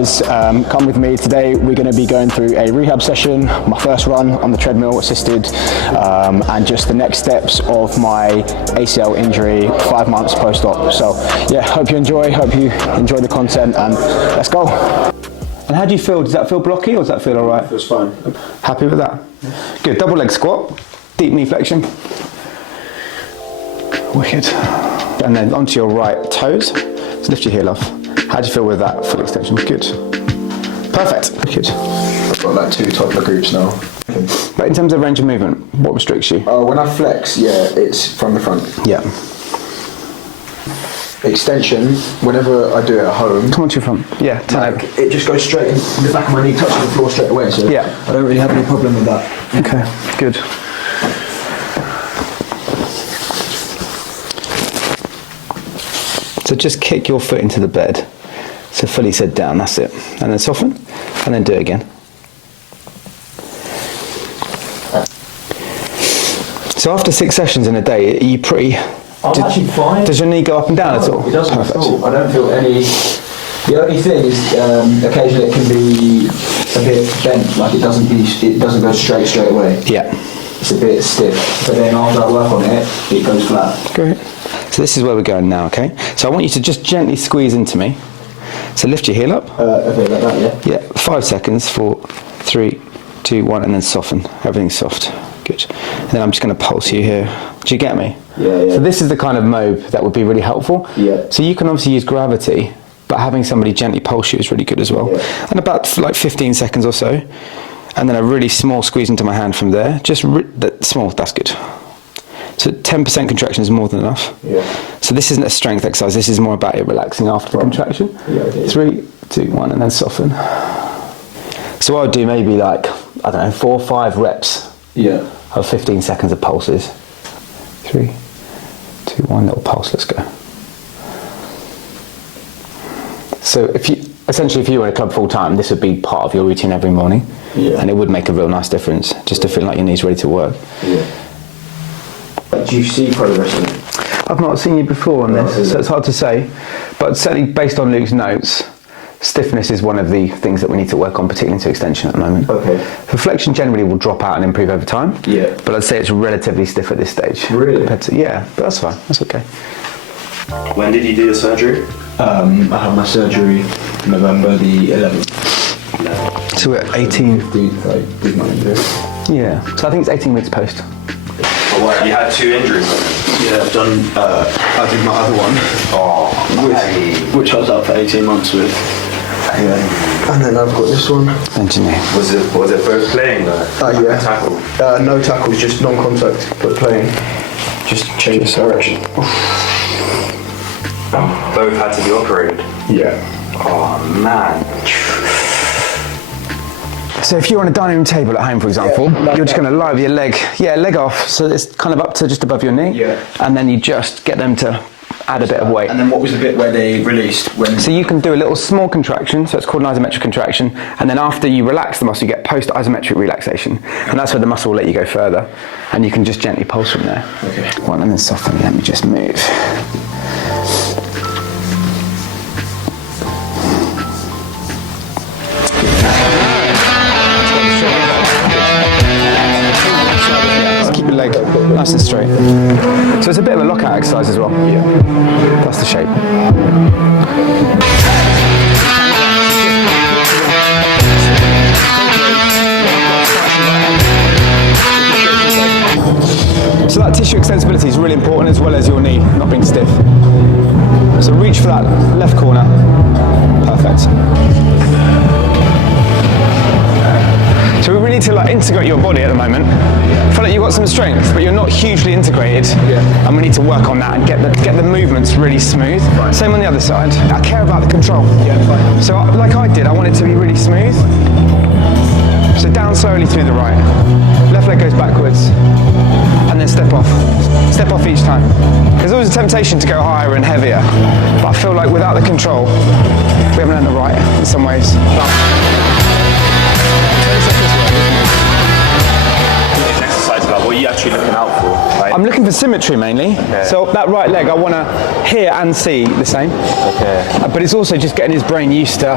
guys, come with me. Today we're going to be going through a rehab session, my first run on the treadmill assisted, and just the next steps of my ACL injury 5 months post-op. So yeah, hope you enjoy the content, and let's go. And how do you feel? Does that feel blocky or does that feel all right? Feels fine. Happy with that? Yeah. Good. Double leg squat, deep knee flexion. Wicked. And then onto your right toes. So lift your heel off. How do you feel with that full extension? Good. Perfect. Wicked. I've got like 2 toddler groups now. But in terms of range of movement, what restricts you? When I flex, yeah, it's from the front. Yeah. Extension, whenever I do it at home. Come on to your front. Yeah. Like, it just goes straight in the back of my knee, touching the floor straight away. So yeah. I don't really have any problem with that. Okay. Good. So just kick your foot into the bed. So fully sit down, that's it. And then soften, and then do it again. So after 6 sessions in a day, are you pretty... I'm actually fine. Does your knee go up and down at all? It doesn't Perfect. at all. I don't feel any... The only thing is occasionally it can be a bit bent, like it doesn't go straight away. Yeah. It's a bit stiff, but then after I work on it, it goes flat. Great. So this is where we're going now, okay? So I want you to just gently squeeze into me. So lift your heel up. A bit like that, yeah? Yeah, 5 seconds, 4, 3, 2, 1, and then soften. Everything's soft. Good. And then I'm just going to pulse you here. Do you get me? Yeah. So this is the kind of mobe that would be really helpful. Yeah. So you can obviously use gravity, but having somebody gently pulse you is really good as well. Yeah. And about like 15 seconds or so. And then a really small squeeze into my hand from there. Just small, that's good. So 10% contraction is more than enough. Yeah. So this isn't a strength exercise, this is more about it relaxing after the contraction. Yeah, okay. 3, 2, 1, and then soften. So I would do maybe like, I don't know, 4 or 5 reps of 15 seconds of pulses. 3, 2, 1, little pulse, let's go. So if you were in a club full time, this would be part of your routine every morning. Yeah. And it would make a real nice difference, just to feel like your knee's ready to work. Yeah. Do you see progress in it? I've not seen you before on this, so it's hard to say. But certainly based on Luke's notes, stiffness is one of the things that we need to work on, particularly into extension at the moment. Okay. The flexion generally will drop out and improve over time. Yeah. But I'd say it's relatively stiff at this stage. Really? Yeah, but that's fine, that's okay. When did you do your surgery? I had my surgery November the 11th. So we're at 18. 15th, I did my injury. Yeah, so I think it's 18 weeks post. Oh, what, you had 2 injuries? Yeah, I've done, I did my other one. Oh, which I was out for 18 months with. Yeah. And then I've got this one. Engineer. Was it both playing though? Yeah. Tackle? No tackles, just non-contact, but playing. Just change direction. Both had to be operated? Yeah. Oh man. So if you're on a dining room table at home, for example, you're just going to lie with your leg off, so it's kind of up to just above your knee, and then you just get them to add a bit of weight. And then what was the bit where they released? So you can do a little small contraction, so it's called an isometric contraction, and then after you relax the muscle, you get post-isometric relaxation, and that's where the muscle will let you go further, and you can just gently pulse from there. Okay. One, and then soften, let me just move. Keep your leg nice and straight. So it's a bit of a lockout exercise as well. Yeah. That's the shape. So that tissue extensibility is really important, as well as your knee not being stiff. So reach for that left corner. Perfect. So we really need to integrate your body at the moment. I feel like you've got some strength, but you're not hugely integrated. Yeah. And we need to work on that and get the movements really smooth. Right. Same on the other side. I care about the control. Yeah, fine. So like I did, I want it to be really smooth. So down slowly through the right. Left leg goes backwards. And then step off. Step off each time. There's always a temptation to go higher and heavier. But I feel like without the control, we haven't earned the right in some ways. What are you actually looking out for? Like, I'm looking for symmetry mainly. Okay. So that right leg, I want to hear and see the same. Okay. But it's also just getting his brain used to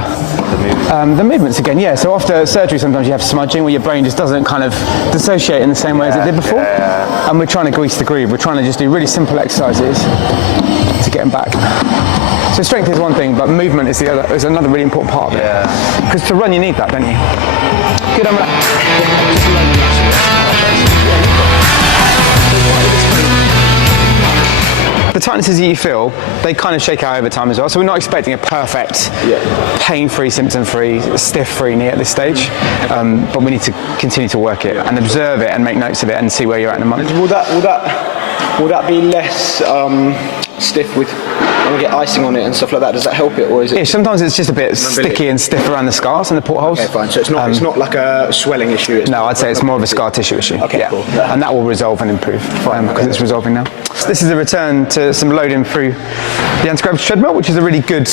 The movements again, yeah. So after surgery, sometimes you have smudging where your brain just doesn't kind of dissociate in the same way as it did before. And we're trying to grease the groove. We're trying to just do really simple exercises to get them back. So strength is one thing, but movement is another really important part of it. Because to run, you need that, don't you? Good. The tightnesses that you feel, they kind of shake out over time as well. So we're not expecting a perfect, pain-free, symptom-free, stiff-free knee at this stage. But we need to continue to work it and observe it and make notes of it and see where you're at in a month. Will that be less stiff with when we get icing on it and stuff like that? Does that help it, or is it? Yeah, sometimes it's just a bit sticky and stiff around the scars and the portholes. Okay, fine. So it's not like a swelling issue. No, I'd say it's more of a scar tissue issue. Okay, cool. And that will resolve and improve because it's resolving now. So this is a return to some loading through the anti-gravity treadmill, which is a really good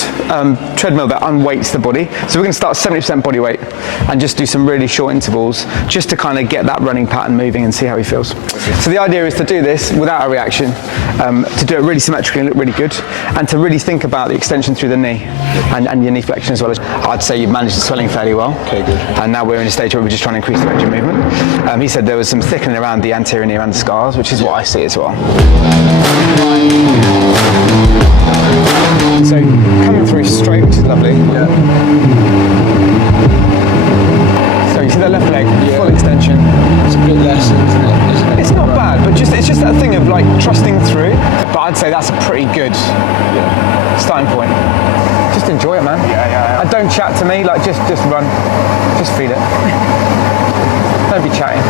treadmill that unweights the body. So we're going to start 70% body weight and just do some really short intervals just to kind of get that running pattern moving and see how he feels. So the idea is to do this without a reaction, to do it really symmetrically and look really good, and to really think about the extension through the knee and your knee flexion as well. I'd say you've managed the swelling fairly well. Okay, good. And now we're in a stage where we're just trying to increase the range of movement. He said there was some thickening around the anterior knee around the scars, which is what I see as well. So coming through straight, which is lovely. So you see that left leg, full extension. It's a bit less, isn't it? It's not bad, but it's just that thing of like trusting through. But I'd say that's a pretty good starting point. Just enjoy it, man. And don't chat to me, like just run. Just feel it. Don't be chatting.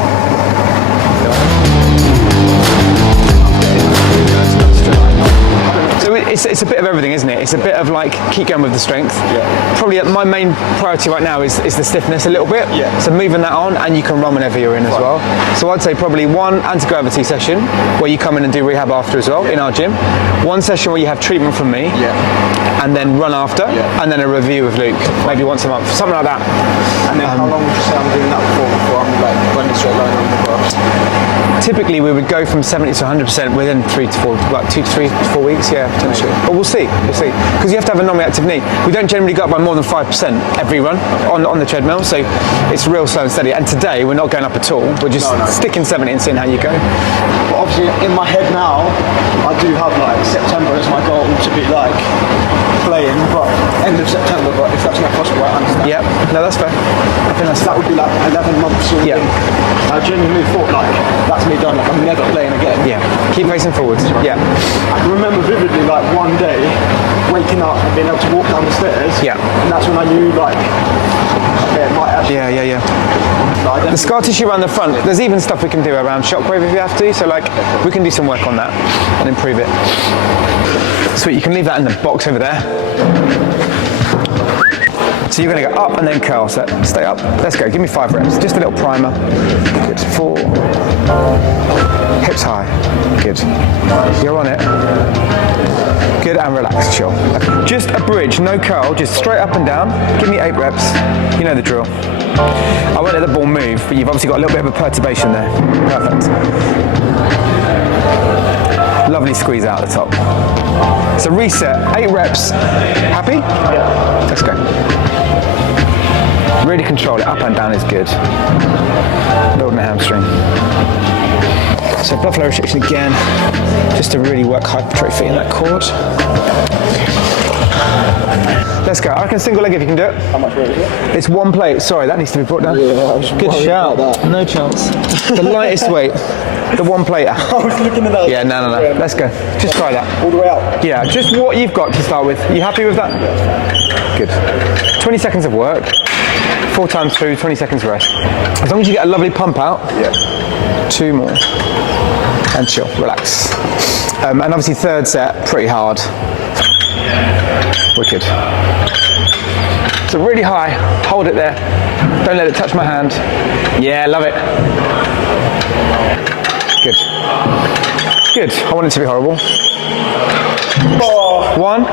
So it's a bit of everything, isn't it? It's a bit of like keep going with the strength. Probably my main priority right now is the stiffness a little bit. So moving that on, and you can run whenever you're in as well. So I'd say probably one anti-gravity session where you come in and do rehab after as well in our gym. One session where you have treatment from me. And then run after, and then a review with Luke, maybe once a month, something like that. And then how long would you say I'm doing that before I'm like running straight line on the grass? Typically we would go from 70 to 100% within 2 to 3 to 4 weeks, potentially. But we'll see. Because you have to have a non-reactive knee. We don't generally go up by more than 5% every run on the treadmill, so it's real slow and steady. And today we're not going up at all, we're just sticking 70 and seeing how you go. But obviously in my head now, I do have like September as my goal to be like playing, but end of September, but if that's not possible, I understand. No, that's fair. I think that would be like 11 months or something. I genuinely thought like, that's me done, like I'm never playing again. Keep facing forwards. I can remember vividly like one day, waking up and being able to walk down the stairs, and that's when I knew like, okay, it might actually... The scar tissue around the front, there's even stuff we can do around shockwave if you have to, so like, we can do some work on that and improve it. Sweet, you can leave that in the box over there. So you're going to go up and then curl, so stay up. Let's go, give me 5 reps, just a little primer. Good, 4. Hips high, good. You're on it. Good, and relax, chill. Okay. Just a bridge, no curl, just straight up and down. Give me 8 reps, you know the drill. I won't let the ball move, but you've obviously got a little bit of a perturbation there. Perfect. Lovely squeeze out at the top. So reset, 8 reps. Happy? Let's go. Really control it, up and down is good. Building the hamstring. So blood flow restriction again, just to really work hypertrophy in that cord. Let's go. I reckon single leg if you can do it. How much weight is it? It's 1 plate. Sorry, that needs to be brought down. Good shout. No chance. The lightest weight. The 1 plate. I was looking at that. No. Let's go. Just try that. All the way out? Yeah, just what you've got to start with. You happy with that? Good. 20 seconds of work. 4 times through, 20 seconds rest. As long as you get a lovely pump out. 2 more. And chill, relax. And obviously 3rd set, pretty hard. Wicked. So really high, hold it there. Don't let it touch my hand. Yeah, love it. Good. Good, I want it to be horrible. 1,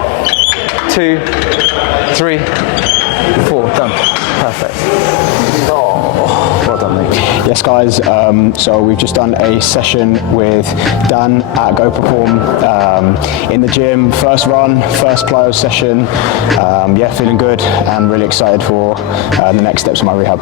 2, 3, 4, done. Perfect. Well done, mate. Yes, guys. So we've just done a session with Dan at Go Perform in the gym. First run, first plyo session. Yeah, feeling good and really excited for the next steps of my rehab.